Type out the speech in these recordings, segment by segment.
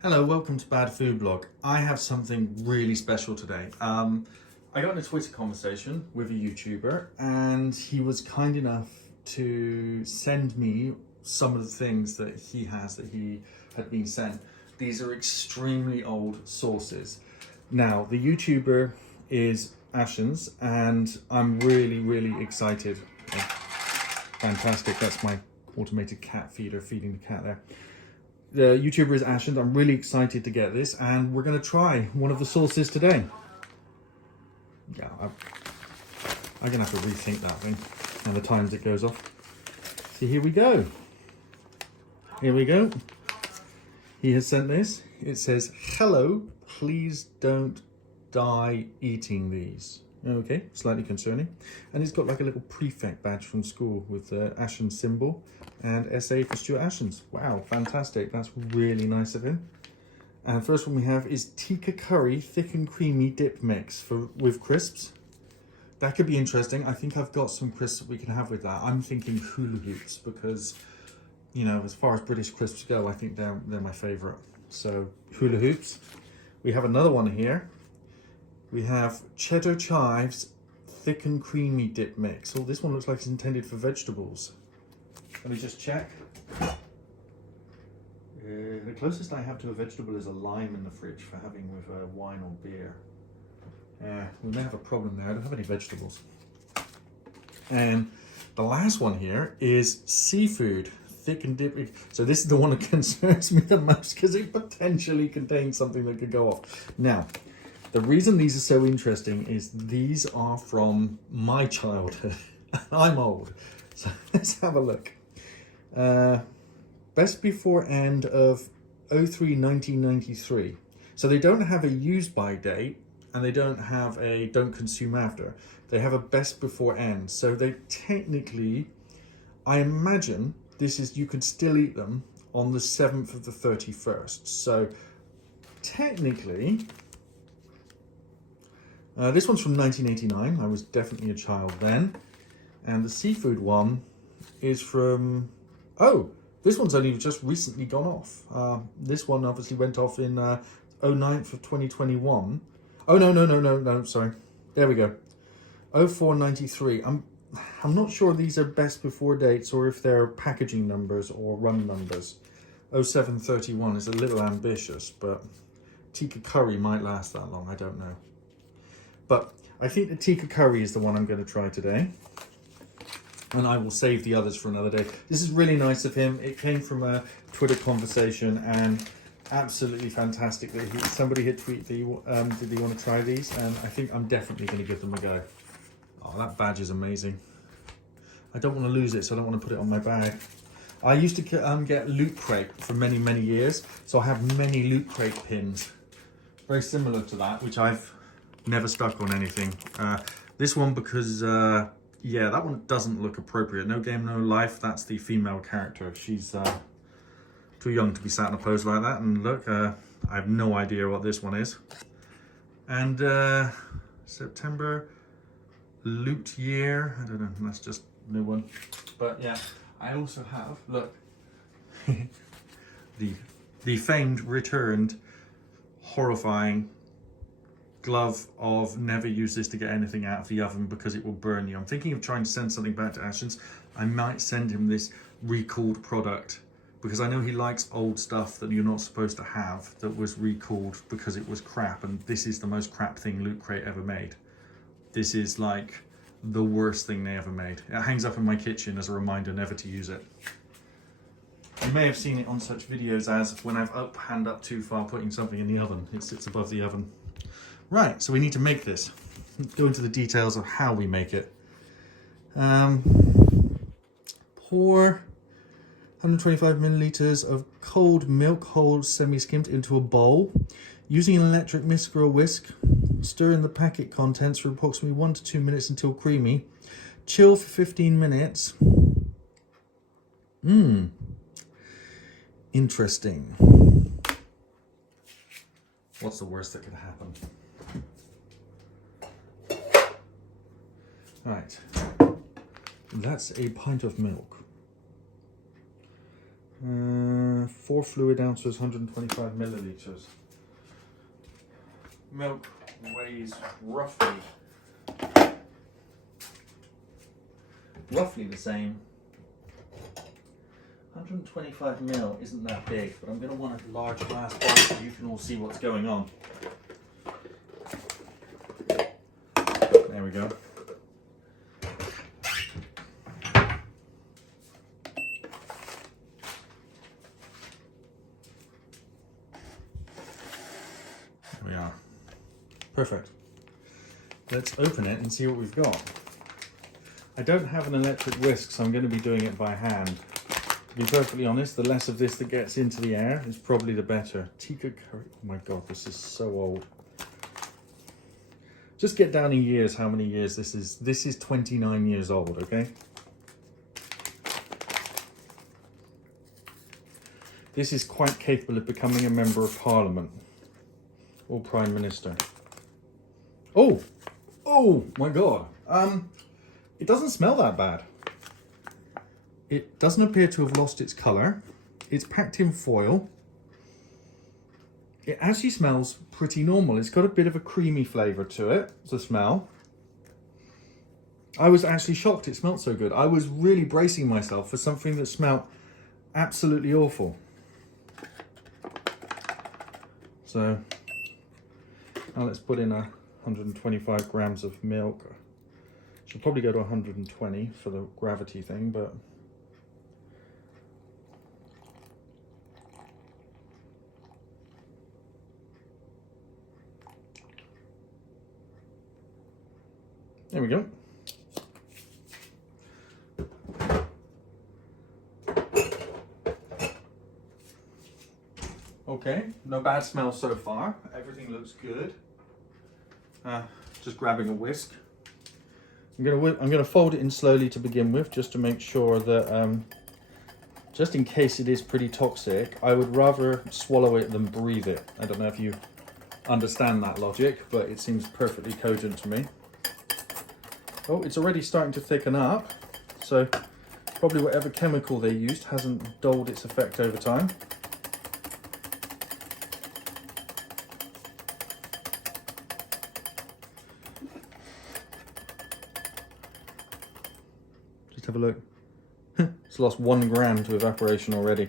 Hello, welcome to Bad Food Blog. I have something really special today. I got in a Twitter conversation with a YouTuber and he was kind enough to send me some of the things that he had been sent. These are extremely old sources. Now, the YouTuber is Ashens and I'm really excited. Oh, fantastic, that's my automated cat feeder feeding the cat there. The YouTuber is Ashens. I'm really excited to get this, and we're going to try one of the sauces today. Yeah, I'm going to have to rethink that thing and the times it goes off. So here we go. Here we go. He has sent this. It says, "Hello, please don't die eating these." Okay, slightly concerning. And it's got like a little prefect badge from school with the Ashens symbol and SA for Stuart Ashens. Wow, fantastic. That's really nice of him. And first one we have is Tikka curry thick and creamy dip mix with crisps. That could be interesting. I think I've got some crisps that we can have with that. I'm thinking hula hoops because, you know, as far as British crisps go, I think they're my favorite. So hula hoops. We have another one here. We have cheddar chives thick and creamy dip mix. Oh, this one looks like it's intended for vegetables. Let me just check. The closest I have to a vegetable is a lime in the fridge for having with wine or beer. We may have a problem there. I don't have any vegetables. And the last one here is seafood thick and dippy. So this is the one that concerns me the most because it potentially contains something that could go off. Now, the reason these are so interesting is these are from my childhood. I'm old. So let's have a look. Best before end of 03/1993. So they don't have a use by date and they don't have a don't consume after. They have a best before end. So they technically, I imagine this is, you could still eat them on the 7th of the 31st. So technically, this one's from 1989. I was definitely a child then. And the seafood one is from, oh, this one's only just recently gone off. This one obviously went off in 09th of 2021. Oh, no, sorry. There we go. 04/93. I'm not sure these are best before dates or if they're packaging numbers or run numbers. 07/31 is a little ambitious, but Tikka curry might last that long. I don't know. But I think the Tikka curry is the one I'm going to try today. And I will save the others for another day. This is really nice of him. It came from a Twitter conversation and absolutely fantastic that somebody had tweeted, did they want to try these? And I think I'm definitely going to give them a go. Oh, that badge is amazing. I don't want to lose it, so I don't want to put it on my bag. I used to get Loot Crate for many years. So I have many Loot Crate pins. Very similar to that, which I've never stuck on anything. This one because, yeah, that one doesn't look appropriate. No Game, No Life, that's the female character. She's too young to be sat in a pose like that. And look, I have no idea what this one is. And September, Loot Year. I don't know, that's just a new one. But yeah, I also have, look, the famed, returned, horrifying glove of never use this to get anything out of the oven because it will burn you. I'm thinking of trying to send something back to Ashens. I might send him this recalled product because I know he likes old stuff that you're not supposed to have that was recalled because it was crap, and this is the most crap thing Loot Crate ever made. This is like the worst thing they ever made. It hangs up in my kitchen as a reminder never to use it. You may have seen it on such videos as when I've hand up too far putting something in the oven. It sits above the oven. Right, so we need to make this. Let's go into the details of how we make it. Pour 125 milliliters of cold milk, whole semi-skimmed, into a bowl. Using an electric whisker or whisk, stir in the packet contents for approximately 1 to 2 minutes until creamy. Chill for 15 minutes. Interesting. What's the worst that could happen? Right, that's a pint of milk. and 4 fluid ounces, 125 milliliters. Milk weighs roughly the same. 125 mil isn't that big, but I'm going to want a large glass bowl so you can all see what's going on. There we go. There we are. Perfect. Let's open it and see what we've got. I don't have an electric whisk, so I'm going to be doing it by hand. To be perfectly honest, the less of this that gets into the air is probably the better. Tikka curry. Oh my god, this is so old. Just get down in years how many years this is. This is 29 years old, okay? This is quite capable of becoming a member of parliament or prime minister. Oh! Oh my god. It doesn't smell that bad. It doesn't appear to have lost its colour. It's packed in foil. It actually smells pretty normal. It's got a bit of a creamy flavour to it, the smell. I was actually shocked it smelled so good. I was really bracing myself for something that smelled absolutely awful. So, now let's put in 125 grams of milk. Should probably go to 120 for the gravity thing, but there we go. Okay, no bad smell so far. Everything looks good. Just grabbing a whisk. I'm gonna fold it in slowly to begin with, just to make sure that, just in case it is pretty toxic, I would rather swallow it than breathe it. I don't know if you understand that logic, but it seems perfectly cogent to me. Oh, it's already starting to thicken up, so probably whatever chemical they used hasn't dulled its effect over time. Have a look. It's lost 1 gram to evaporation already.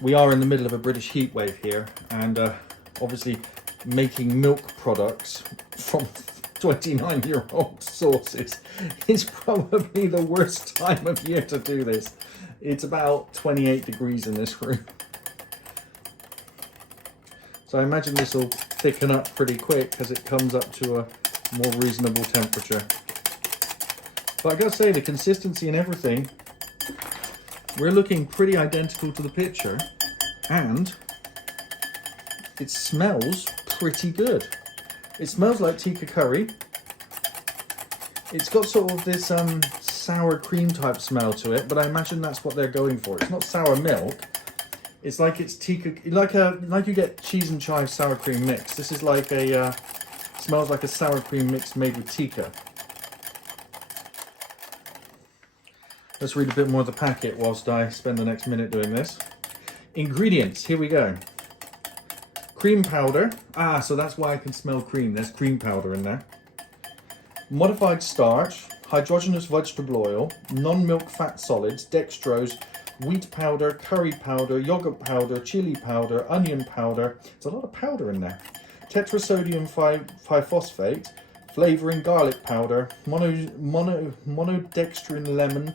We are in the middle of a British heat wave here, and obviously making milk products from 29-year-old sources is probably the worst time of year to do this. It's about 28 degrees in this room. So I imagine this will thicken up pretty quick as it comes up to a more reasonable temperature. But I gotta say, the consistency and everything, we're looking pretty identical to the picture, and it smells pretty good. It smells like tikka curry. It's got sort of this sour cream type smell to it, but I imagine that's what they're going for. It's not sour milk. It's like it's tikka, like you get cheese and chive sour cream mix. This is like a smells like a sour cream mix made with tikka. Let's read a bit more of the packet whilst I spend the next minute doing this. Ingredients, here we go. Cream powder. Ah, so that's why I can smell cream. There's cream powder in there. Modified starch, hydrogenous vegetable oil, non-milk fat solids, dextrose, wheat powder, curry powder, yogurt powder, chili powder, onion powder. There's a lot of powder in there. Tetrasodium 5-phosphate, flavouring garlic powder, monodextrin lemon,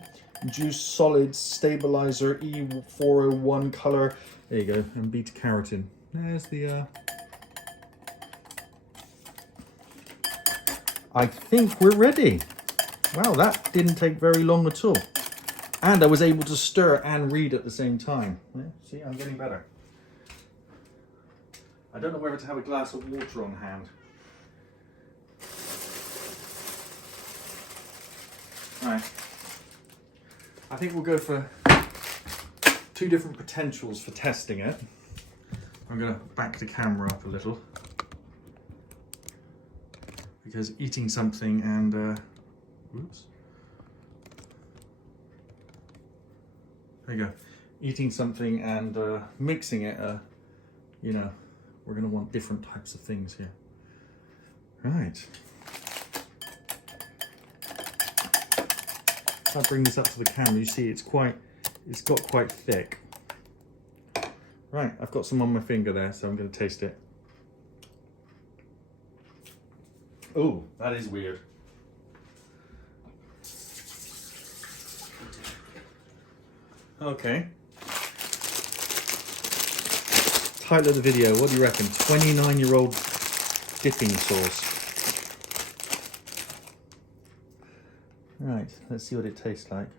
juice solids, stabilizer, E401 color. There you go, and beta carotene. There's the I think we're ready. Wow, that didn't take very long at all. And I was able to stir and read at the same time. Yeah, see, I'm getting better. I don't know whether to have a glass of water on hand. Right. I think we'll go for 2 different potentials for testing it. I'm going to back the camera up a little, because eating something and whoops. There you go. eating something and mixing it, you know, we're going to want different types of things here. Right. If I bring this up to the camera, you see it's got quite thick. Right, I've got some on my finger there, so I'm going to taste it. Oh, that is weird. Okay. Title of the video, what do you reckon? 29-year-old dipping sauce. Right, let's see what it tastes like.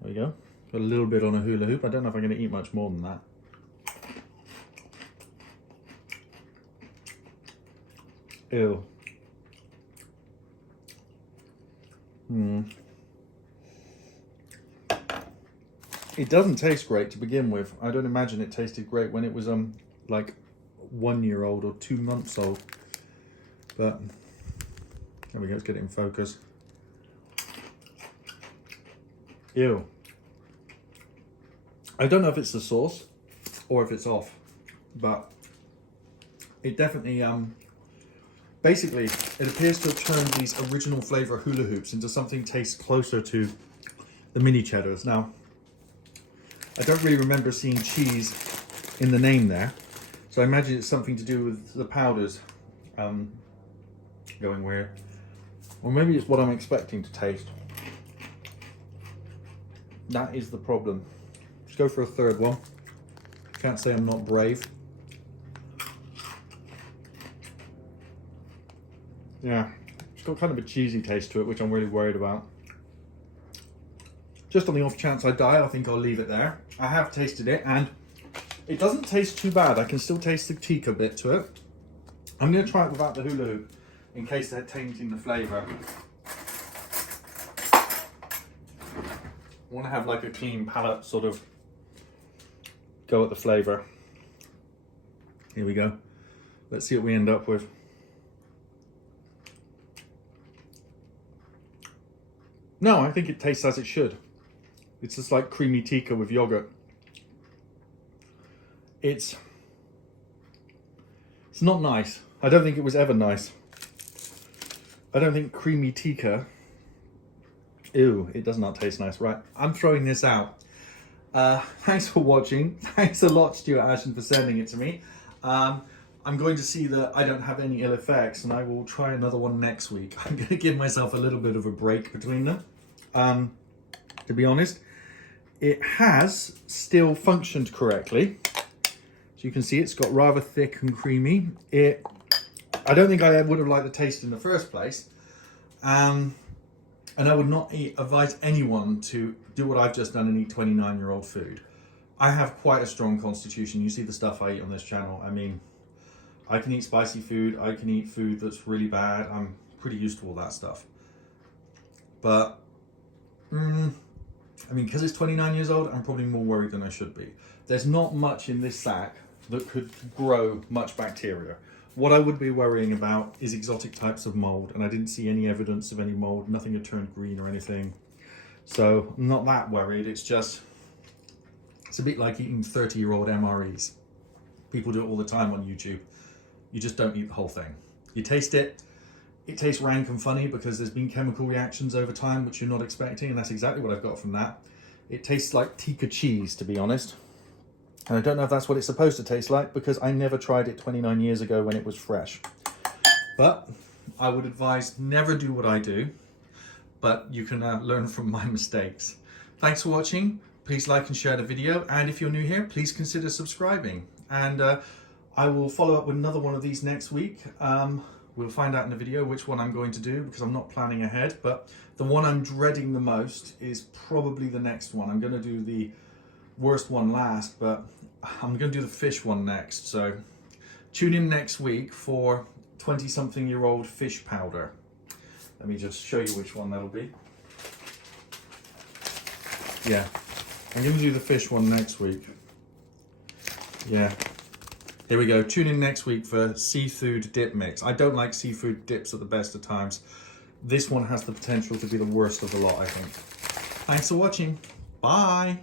There we go. Got a little bit on a hula hoop. I don't know if I'm going to eat much more than that. Ew. It doesn't taste great to begin with. I don't imagine it tasted great when it was like 1 year old or 2 months old. But there we go, let's get it in focus. Ew. I don't know if it's the sauce or if it's off, but it definitely basically it appears to have turned these original flavor hula hoops into something tastes closer to the mini cheddars. Now, I don't really remember seeing cheese in the name there, so I imagine it's something to do with the powders going weird. Or maybe it's what I'm expecting to taste. That is the problem. Let's go for a third one. Can't say I'm not brave. Yeah, it's got kind of a cheesy taste to it, which I'm really worried about. Just on the off chance I die, I think I'll leave it there. I have tasted it and it doesn't taste too bad. I can still taste the Tikka bit to it. I'm going to try it without the hula hoop in case they're tainting the flavour. I want to have like a clean palate sort of go at the flavour. Here we go. Let's see what we end up with. No, I think it tastes as it should. It's just like creamy Tikka with yogurt. It's not nice. I don't think it was ever nice. I don't think creamy Tikka, ew, it does not taste nice. Right, I'm throwing this out. Thanks for watching. Thanks a lot, Stuart Ashens, for sending it to me. I'm going to see that I don't have any ill effects, and I will try another one next week. I'm going to give myself a little bit of a break between them. To be honest, it has still functioned correctly. So you can see it's got rather thick and creamy. I don't think I would have liked the taste in the first place. And I would not advise anyone to do what I've just done and eat 29-year-old food. I have quite a strong constitution. You see the stuff I eat on this channel. I mean, I can eat spicy food. I can eat food that's really bad. I'm pretty used to all that stuff. But, I mean, because it's 29 years old, I'm probably more worried than I should be. There's not much in this sack that could grow much bacteria. What I would be worrying about is exotic types of mold, and I didn't see any evidence of any mold. Nothing had turned green or anything. So I'm not that worried. It's a bit like eating 30-year-old MREs. People do it all the time on YouTube. You just don't eat the whole thing. You taste it. It tastes rank and funny because there's been chemical reactions over time which you're not expecting, and that's exactly what I've got from that. It tastes like Tikka cheese, to be honest. And I don't know if that's what it's supposed to taste like because I never tried it 29 years ago when it was fresh. But I would advise never do what I do, but you can learn from my mistakes. Thanks for watching. Please like and share the video. And if you're new here, please consider subscribing. And I will follow up with another one of these next week. We'll find out in the video which one I'm going to do because I'm not planning ahead. But the one I'm dreading the most is probably the next one. I'm going to do the worst one last, but I'm going to do the fish one next. So tune in next week for 20-something-year-old fish powder. Let me just show you which one that'll be. Yeah, I'm going to do the fish one next week. Yeah. Here we go. Tune in next week for seafood dip mix. I don't like seafood dips at the best of times. This one has the potential to be the worst of the lot, I think. Thanks for watching. Bye.